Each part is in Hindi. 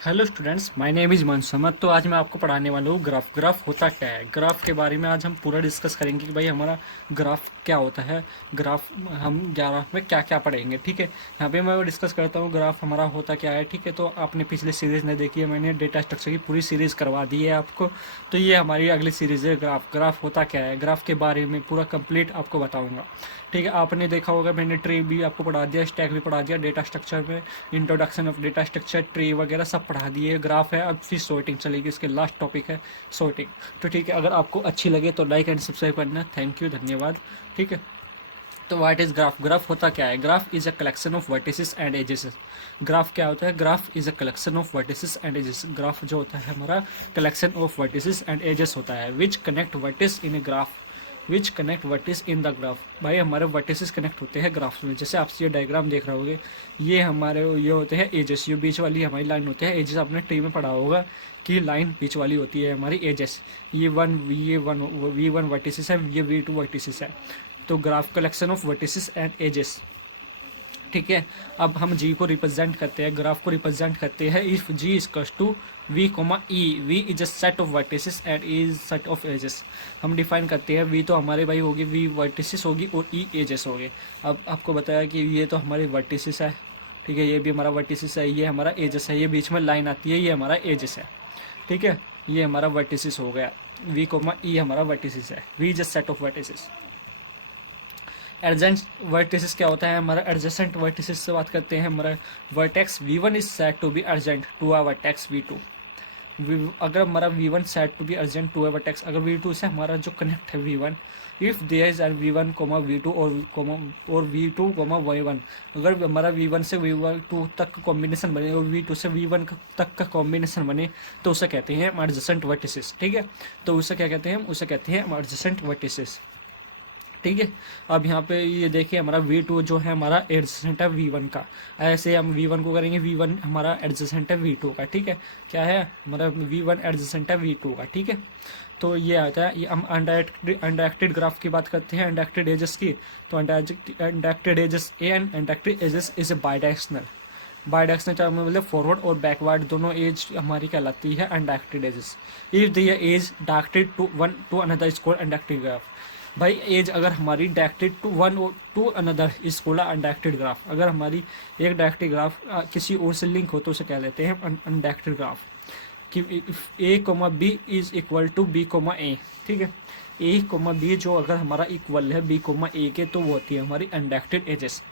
Hello students, my name is Mansamat. तो आज मैं आपको पढ़ाने वाला हूँ ग्राफ। ग्राफ होता क्या है, ग्राफ के बारे में आज हम पूरा डिस्कस करेंगे कि भाई हमारा ग्राफ क्या होता है। ग्राफ हम ग्राफ में क्या क्या पढ़ेंगे, ठीक है। यहाँ पे मैं डिस्कस करता हूँ ग्राफ हमारा होता क्या है, ठीक है। तो आपने पिछली सीरीज़ नहीं देखी है, मैंने डेटा स्ट्रक्चर की पूरी सीरीज़ करवा दी है आपको। तो ये हमारी अगली सीरीज़ है ग्राफ। ग्राफ होता क्या है, ग्राफ के बारे में पूरा कंप्लीट आपको बताऊँगा, ठीक है। आपने देखा होगा मैंने ट्री भी आपको पढ़ा दिया, स्टैक भी पढ़ा दिया, डेटा स्ट्रक्चर में introduction of data structure, tree वगैरह सब पढ़ा दिए। ग्राफ है, अब फिर सॉर्टिंग चलेगी, इसके लास्ट टॉपिक है सॉर्टिंग। तो ठीक है, अगर आपको अच्छी लगे तो लाइक एंड सब्सक्राइब करना। थैंक यू, धन्यवाद, ठीक है। तो व्हाट इज ग्राफ, ग्राफ होता क्या है। Graph is a collection of vertices and edges. Graph क्या होता है, graph is a collection of vertices and edges. Graph जो होता है हमारा collection of vertices and edges होता है, which connect vertex in a graph, which connect vertex in the graph. भाई हमारे वर्टिसेस कनेक्ट होते हैं ग्राफ्स में। जैसे आप ये डायग्राम देख रहे होगे, ये हमारे ये होते हैं एजेस, ये बीच वाली हमारी लाइन होती है एजेस। आपने ट्री में पढ़ा होगा कि लाइन बीच वाली होती है हमारी एजेस। ये वी वन वर्टिसेस है, ये वी2 वर्टिसेस है। तो graph collection of vertices and edges, ठीक है। अब हम जी को रिप्रेजेंट करते हैं, ग्राफ को रिप्रेजेंट करते हैं if G equals to V comma E. V is a set of vertices and is set of edges. हम डिफाइन करते हैं, वी तो हमारे भाई होगी, वी वर्टिसेस होगी और ई एजेस होगे। अब आपको बताया कि ये तो हमारे वर्टिसेस है, ठीक है, ये भी हमारा वर्टिसेस है, ये हमारा एजेस है, ये बीच में लाइन आती है, ये हमारा एजेस है, ठीक है। ये हमारा वर्टिसेस हो गया, वी कोमा ई हमारा वर्टिसेस है, V is a set of vertices. Adjacent vertices क्या होता है, हमारा एडजेसेंट वर्टिसेस से बात करते हैं। हमारा vertex V one is said to be adjacent to our vertex V two. अगर हमारा V one said to be adjacent to our vertex, अगर वी2 से हमारा जो कनेक्ट है V one, if there is V one comma V two और वी2 कोमा वी1, अगर हमारा वी1 से वी2 तक का कॉम्बिनेशन बने और वी2 से वी1 तक का कॉम्बिनेशन बने, तो उसे कहते हैं एडजेसेंट वर्टिसेस, ठीक है। तो उसे क्या कहते हैं, उसे कहते हैं एडजेसेंट वर्टिसेस, ठीक है। अब यहाँ पे ये देखिए हमारा V2 जो है हमारा एडजेसेंट है V1 का। ऐसे हम V1 को करेंगे, V1 हमारा एडजेसेंट है V2 का, ठीक है। क्या है, हमारा V1 एडजेसेंट है V2 का, ठीक है। तो ये आता है, ये हम अनडायरेक्टेड ग्राफ की बात करते हैं, अनडायरेक्टेड एजेस की। तो undirected edges a and undirected edges is a bidirectional. Bidirectional मतलब फॉरवर्ड और बैकवर्ड दोनों एज हमारी कहलाती है undirected edges. If the edge directed to one to another is called undirected graph. भाई एज अगर हमारी directed to one to another is called undirected graph. अगर हमारी एक डायरेक्टेड ग्राफ किसी और से लिंक हो तो उसे कह लेते हैं अनडायरेक्टेड ग्राफ। कि if A comma B is equal to B comma A, ठीक है। ए कोमा बी जो अगर हमारा इक्वल है बी कोमा ए के, तो वो होती है हमारी अनडायरेक्टेड एजेस,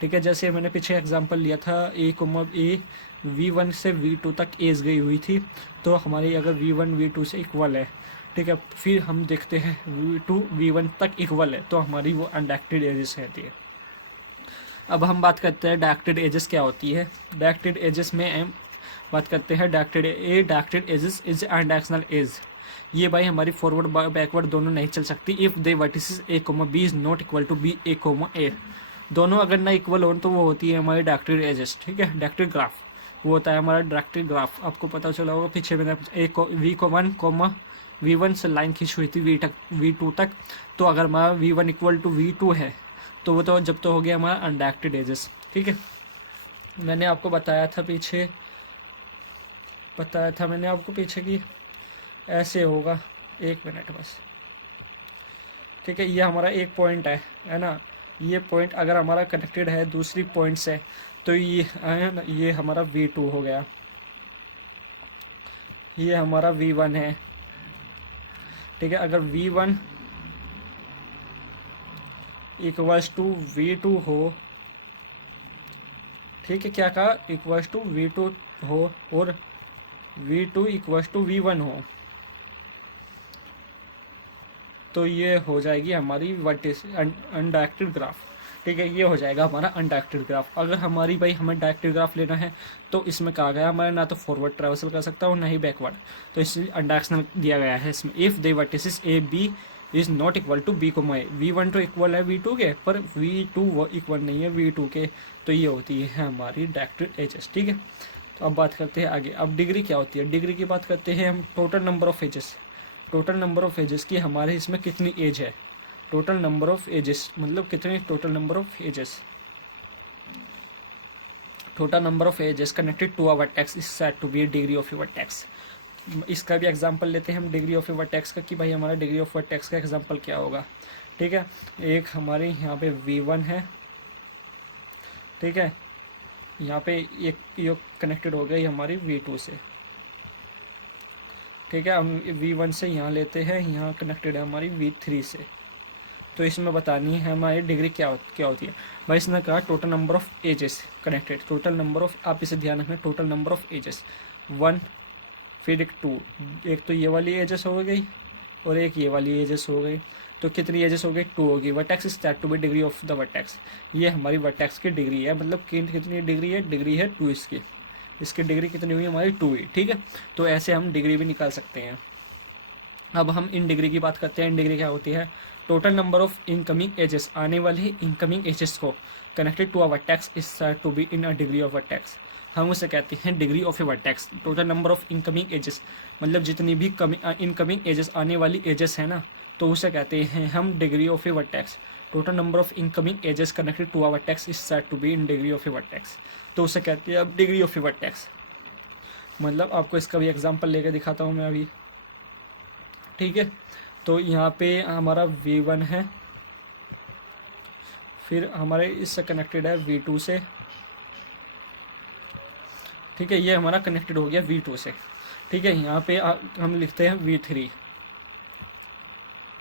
ठीक है। जैसे मैंने पीछे एग्जांपल लिया था, ए कोमा ए V1 से V2 तक एज गई हुई थी, तो हमारी अगर V1 V2 से इक्वल है, ठीक है, फिर हम देखते हैं V2 V1 तक इक्वल है, तो हमारी वो अनडायरेक्टेड एजेस रहती है। अब हम बात करते हैं डायरेक्टेड एजेस क्या होती है। डायरेक्टेड एजेस में हम बात करते हैं directed edges is undirectional edge. ये भाई हमारी फॉरवर्ड बैकवर्ड दोनों नहीं चल सकती if the vertices A comma B is not equal to B A comma A. दोनों अगर ना इक्वल हो तो वो होती है हमारी डायरेक्टेड एजेस, ठीक है। डायरेक्टेड ग्राफ वो होता है हमारा डायरेक्टेड ग्राफ। आपको पता चला होगा पीछे मैंने वी को वन कोमा V1 से लाइन खींच हुई थी V2 तक। तो अगर हमारा V1 इक्वल टू V2 है, तो वो तो जब तो हो गया हमारा अनडायरेक्टेड एजेस, ठीक है। मैंने आपको बताया था पीछे कि ऐसे होगा, एक मिनट बस, ठीक है। ये हमारा एक पॉइंट है ना। ये पॉइंट अगर हमारा कनेक्टेड है दूसरी पॉइंट से, तो ये है ना, ये हमारा V2 हो गया, ये हमारा V1 है, ठीक है। अगर V1 इक्वल्स टू V2 हो, ठीक है, क्या कहा, इक्वल्स टू V2 हो और V2 इक्वल्स टू V1 हो, तो ये हो जाएगी हमारी वर्टिस अनडायरेक्टेड ग्राफ, ठीक है। ये हो जाएगा हमारा अनडायरेक्टेड ग्राफ। अगर हमारी भाई हमें डायरेक्टेड ग्राफ लेना है, तो इसमें कहा गया हमारा ना तो फॉरवर्ड ट्रेवल कर सकता और ना ही बैकवर्ड, तो इसलिए अनडायरेक्शनल दिया गया है इसमें। If the vertices A B is not equal to B comma A. V1 तो इक्वल है V2 के, पर V2 इक्वल नहीं है V2 के, तो ये होती है हमारी डायरेक्टेड एजेस, ठीक है। तो अब बात करते हैं आगे। अब डिग्री क्या होती है, डिग्री की बात करते हैं हम। Total number of edges, total number of edges की हमारे इसमें कितनी एज है। टोटल नंबर ऑफ एजेस मतलब कितने, total number of edges, total number of edges connected to a vertex is said to be degree of a vertex. इसका भी एग्जांपल लेते हैं हम डिग्री ऑफ ए वर्टेक्स का, कि भाई हमारा डिग्री ऑफ वर्टेक्स का एग्जांपल क्या होगा। ठीक है, एक हमारे यहाँ पे V1 है, ठीक है, यहाँ पे एक ये कनेक्टेड हो गई हमारी V2 से। ठीक है, हम V1 से यहाँ लेते हैं, यहाँ कनेक्टेड है हमारी V3 से। तो इसमें बतानी है हमारी डिग्री क्या होती है। भाई इसने कहा total number of edges connected, total number of, आप इसे ध्यान रखना, टोटल नंबर ऑफ एजेस 1, फिर एक 2, एक तो ये वाली एजेस हो गई और एक ये वाली एजेस हो गई। तो कितनी एजेस हो गई? 2 होगी। Vertex is said to be degree of the vertex, ये हमारी वर्टेक्स की डिग्री है, मतलब कितनी डिग्री है? डिग्री है 2 इसकी डिग्री कितनी हुई हमारी? 2 हुई। ठीक है, तो ऐसे हम डिग्री भी निकाल सकते हैं। अब हम इन डिग्री की बात करते हैं। इन डिग्री क्या होती है? Total number of incoming edges, आने वाले इनकमिंग एजेस को connected to a vertex is said to be in a degree of vertex. हम उसे कहते हैं degree of a vertex. Total number of incoming edges, मतलब जितनी भी इनकमिंग एजेस, आने वाली एजेस है ना, तो उसे कहते हैं हम degree of a vertex. Total number of incoming edges connected to a vertex is said to be in degree of a vertex, तो उसे कहते हैं अब डिग्री ऑफ ए वर्टेक्स। मतलब आपको इसका भी एग्जांपल लेके दिखाता हूँ मैं अभी। ठीक है, तो यहाँ पे हमारा V1 है, फिर हमारे इससे कनेक्टेड है V2 से। ठीक है, ये हमारा कनेक्टेड हो गया V2 से। ठीक है, यहाँ पे हम लिखते हैं V3।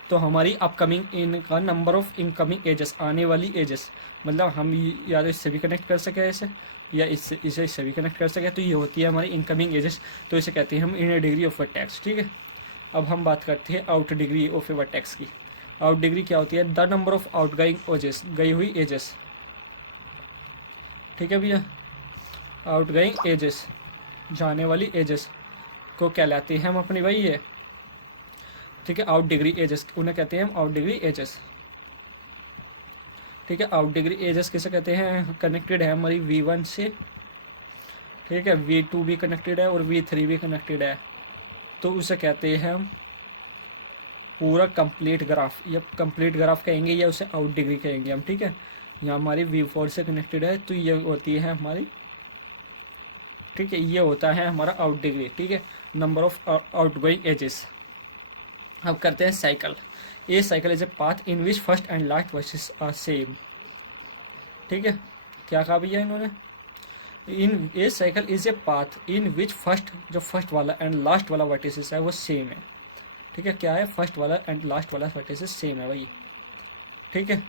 तो हमारी अपकमिंग इनका नंबर ऑफ इनकमिंग एजेस, आने वाली एजेस, मतलब हम या तो इससे भी कनेक्ट कर सके ऐसे, या इससे भी कनेक्ट कर सके, तो ये होती है हमारी इनकमिंग एजेस, तो इसे कहते हैं हम इन डिग्री ऑफ वर्टेक्स। ठीक है, अब हम बात करते हैं out degree of a vertex की। आउट डिग्री क्या होती है? The number of outgoing edges, गई हुई एजेस। ठीक है भैया, आउटगोइंग एजेस, जाने वाली एजेस को कहलाते हैं हम अपनी भाई ये। ठीक है, आउट डिग्री एजेस, उन्हें कहते हैं हम आउट डिग्री एजेस। ठीक है, आउट डिग्री एजेस किसे कहते हैं? कनेक्टेड है हमारी V1 से। ठीक है, V2 भी कनेक्टेड है और V3 भी कनेक्टेड है, तो उसे कहते हैं हम पूरा कंप्लीट ग्राफ, या कंप्लीट ग्राफ कहेंगे, या उसे आउट डिग्री कहेंगे हम। ठीक है, यहाँ हमारी V4 से कनेक्टेड है, तो ये होती है हमारी, ठीक है, ये होता है हमारा आउट डिग्री। ठीक है, नंबर ऑफ आउटगोइंग एजेस। अब करते हैं cycle. A cycle is a path in which first and last vertices are same. ठीक है, क्या कहा भैया इन्होंने? In a cycle is a path in which first, जो फर्स्ट वाला एंड लास्ट वाला वर्टिसेस है वो सेम है। ठीक है, क्या है? फर्स्ट वाला एंड लास्ट वाला वर्टिसेस सेम है भाई। ठीक है,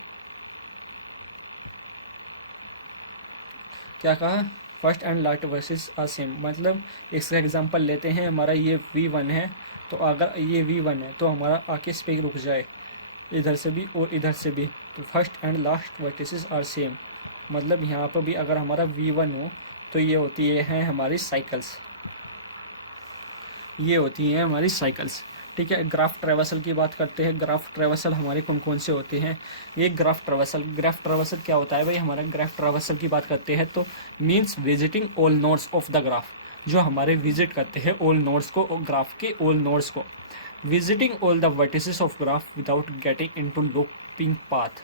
क्या कहा? First and last vertices are same, मतलब इसका एग्जांपल लेते हैं। हमारा ये V1 है, तो अगर ये V1 है तो हमारा आके इस पे रुक जाए, इधर से भी और इधर से भी, तो first and last vertices are same. मतलब यहाँ पर भी अगर हमारा V1 हो तो ये होती है हमारी साइकिल्स, ये होती हैं हमारी साइकिल्स। ठीक है, ग्राफ ट्रेवर्सल की बात करते हैं। ग्राफ ट्रेवर्सल हमारे कौन कौन से होते हैं? ये ग्राफ ट्रेवर्सल क्या होता है भाई? हमारा ग्राफ ट्रेवर्सल की बात करते हैं तो means visiting all nodes of the graph, जो हमारे विजिट करते हैं ऑल नोड्स को, ग्राफ के ऑल नोड्स को। Visiting all the vertices of graph without getting into looping path.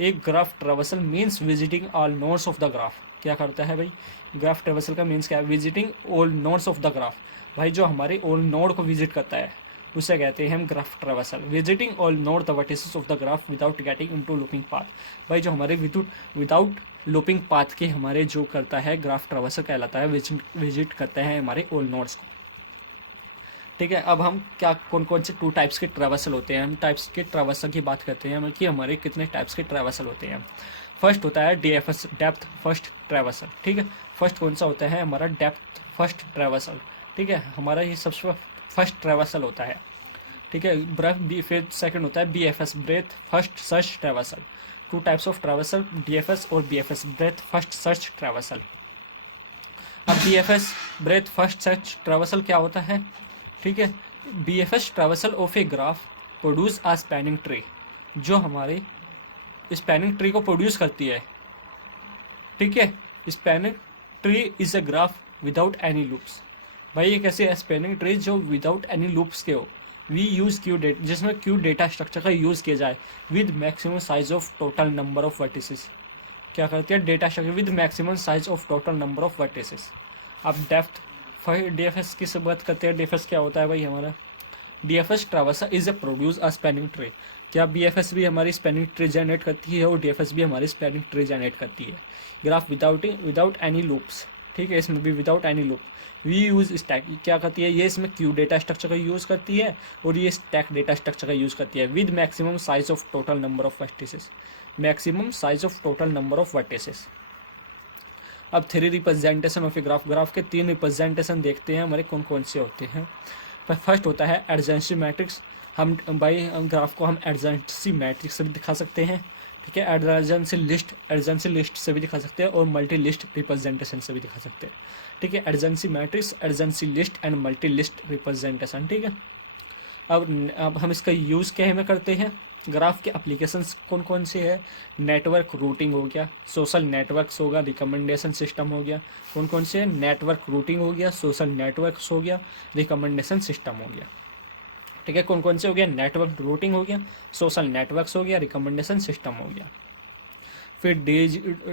एक graph traversal means visiting all nodes of the graph. क्या करता है भाई? ग्राफ ट्रेवर्सल का मीन्स क्या है? Visiting all nodes of the graph. भाई जो हमारे ऑल नोड को विजिट करता है उसे कहते हैं हम graph traversal. Visiting all node the vertices of the graph without getting into looping path. भाई जो हमारे विदाउट लूपिंग पाथ के हमारे जो करता है ग्राफ ट्रेवर्सल कहलाता है, विजिट करता है हमारे ऑल नोड्स को। ठीक है, अब हम क्या कौन कौन से 2 टाइप्स के ट्रेवर्सल होते हैं, हम टाइप्स के ट्रेवर्सल की बात करते हैं कि हमारे कितने टाइप्स के ट्रेवर्सल होते हैं। फर्स्ट होता है DFS, डेप्थ फर्स्ट ट्रेवर्सल। ठीक है, फर्स्ट कौन सा होता है? हमारा डेप्थ फर्स्ट ट्रेवर्सल। ठीक है, हमारा ये सबसे फर्स्ट ट्रेवर्सल होता है। ठीक है, फिर सेकंड होता है BFS, breadth first search traversal. 2 types of traversal, DFS और BFS, breadth first search traversal. अब BFS, breadth first search traversal क्या होता है? ठीक है, BFS traversal of a graph produce a spanning tree, जो हमारे स्पैनिंग ट्री को प्रोड्यूस करती है। ठीक है, spanning tree is a graph without any loops. भाई एक ऐसी स्पैनिंग ट्री जो विदाउट एनी लूप्स के हो। वी यूज़ क्यू डेटा, जिसमें क्यू डेटा स्ट्रक्चर का यूज़ किया जाए with maximum size of total number of vertices. क्या करती है, data structure with maximum size of total number of vertices. अब डेप्थ डीएफएस की से बात करते हैं। डीएफएस क्या होता है भाई हमारा, DFS traversal is a produce a spanning tree. क्या बीएफएस भी हमारी स्पैनिंग ट्री जनरेट करती है और डीएफएस भी हमारी स्पैनिंग ट्री जनरेट करती है। ग्राफ विदाउट एनी लूप्स, ठीक है, इसमें भी without any loop. We use stack, क्या करती है ये, इसमें क्यू डेटा स्ट्रक्चर का यूज़ करती है और ये स्टैक डेटा स्ट्रक्चर का यूज़ करती है with maximum size of total number of vertices. Maximum size of total number of vertices. अब 3 representation of a graph. Graph के 3 रिप्रेजेंटेशन देखते हैं हमारे कौन कौन से होते हैं। फर्स्ट होता है एडजेंसी मैट्रिक्स। हम ग्राफ को हम एडजेंसी मैट्रिक्स से भी दिखा सकते हैं, ठीक है, एडजेंसी लिस्ट से भी दिखा सकते हैं और मल्टी लिस्ट रिप्रेजेंटेशन से भी दिखा सकते हैं, ठीक है। Adjacency matrix, adjacency list and multi list representation, ठीक है। अब हम इसका यूज़ क्या में करते हैं। ग्राफ के एप्लीकेशंस कौन कौन से हैं, नेटवर्क रूटिंग हो गया, सोशल नेटवर्क्स होगा, रिकमेंडेशन सिस्टम हो गया। कौन कौन से, नेटवर्क रूटिंग हो गया, सोशल नेटवर्क्स हो गया, रिकमेंडेशन सिस्टम हो गया, ठीक है। कौन कौन से हो गया, नेटवर्क रूटिंग हो गया, सोशल नेटवर्क्स हो गया, रिकमेंडेशन सिस्टम हो गया। फिर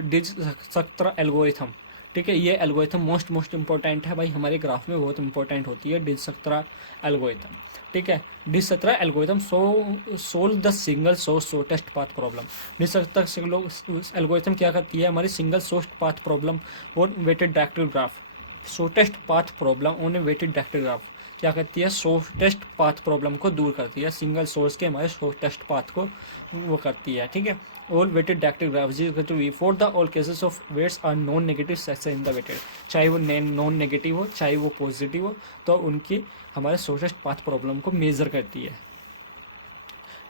डिज स्ट्रक्चर एल्गोरिथम, ठीक है, ये एल्गोरिथम मोस्ट इंपॉर्टेंट है भाई, हमारे ग्राफ में बहुत इंपॉर्टेंट होती है डिज स्ट्रक्चर एल्गोरिथम, ठीक है। This structure algorithm solve the single source shortest path problem. This structure algorithm क्या करती है, हमारी सिंगल सोर्स पाथ प्रॉब्लम और weighted directed graph, shortest path problem और वेटेड डायरेक्टेड ग्राफ क्या करती है, शॉर्टेस्ट पाथ प्रॉब्लम को दूर करती है, सिंगल सोर्स के हमारे शॉर्टेस्ट पाथ को वो करती है, ठीक है। All weighted directed graph we for the all cases of weights are non negative section in the weighted, चाहे वो नॉन नेगेटिव हो चाहे वो पॉजिटिव हो, तो उनकी हमारे शॉर्टेस्ट पाथ प्रॉब्लम को मेजर करती है,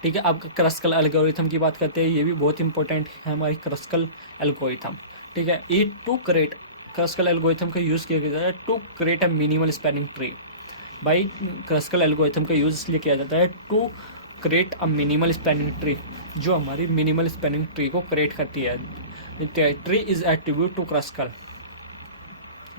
ठीक है। अब क्रस्कल एल्गोरिथम की बात करते हैं, ये भी बहुत इंपॉर्टेंट है हमारी क्रस्कल एल्गोरिथम, ठीक है। ई टू क्रिएट, क्रस्कल एल्गोरिथम का यूज़ किया जाता है to create a minimal spanning tree. भाई क्रस्कल एल्गोरिथम का यूज़ इसलिए किया जाता है to create a minimal spanning tree, जो हमारी मिनिमल स्पैनिंग ट्री को क्रिएट करती है। Tree is attribute to Kruskal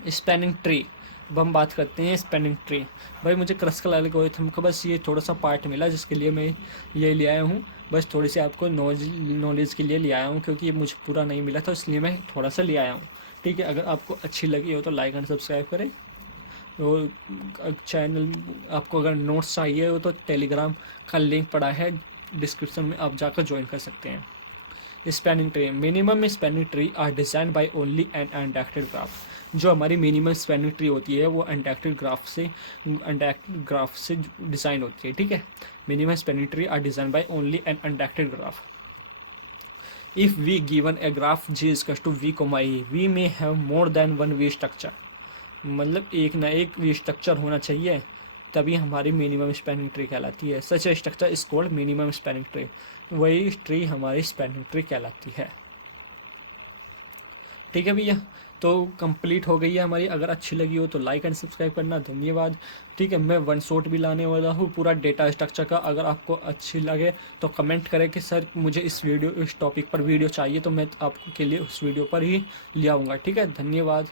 spanning tree. अब हम बात करते हैं स्पैनिंग ट्री। भाई मुझे क्रस्कल एल्गोरिथम का बस ये थोड़ा सा पार्ट मिला जिसके लिए मैं ये ले आया हूँ, बस थोड़ी सी आपको नॉलेज के लिए ले आया हूँ, क्योंकि ये मुझे पूरा नहीं मिला था इसलिए मैं थोड़ा सा ले आया हूँ, ठीक है। अगर आपको अच्छी लगी हो तो लाइक एंड सब्सक्राइब करें, और चैनल आपको अगर नोट्स चाहिए हो तो टेलीग्राम का लिंक पड़ा है डिस्क्रिप्शन में, आप जाकर ज्वाइन कर सकते हैं। Spanning tree, minimum spanning tree are design by only an undirected graph. जो हमारी मिनिमम स्पैनिंग ट्री होती है वो अनडायरेक्टेड ग्राफ से डिज़ाइन होती है, ठीक है। Minimum spanning tree are design by only an undirected graph. If we given a graph G is to V comma E, we may have more than one V structure, मतलब एक ना एक वी स्ट्रक्चर होना चाहिए तभी हमारी मिनिमम स्पैनिंग ट्री कहलाती है। Such a structure is called minimum spanning tree, वही ट्री हमारी स्पैनिंग ट्री कहलाती है, ठीक है भैया। तो कंप्लीट हो गई है हमारी, अगर अच्छी लगी हो तो लाइक एंड सब्सक्राइब करना, धन्यवाद, ठीक है। मैं वन शॉट भी लाने वाला हूँ पूरा डेटा स्ट्रक्चर का, अगर आपको अच्छी लगे तो कमेंट करें कि सर मुझे इस टॉपिक पर वीडियो चाहिए, तो मैं आपके लिए उस वीडियो पर ही ले आऊँगा, ठीक है। धन्यवाद।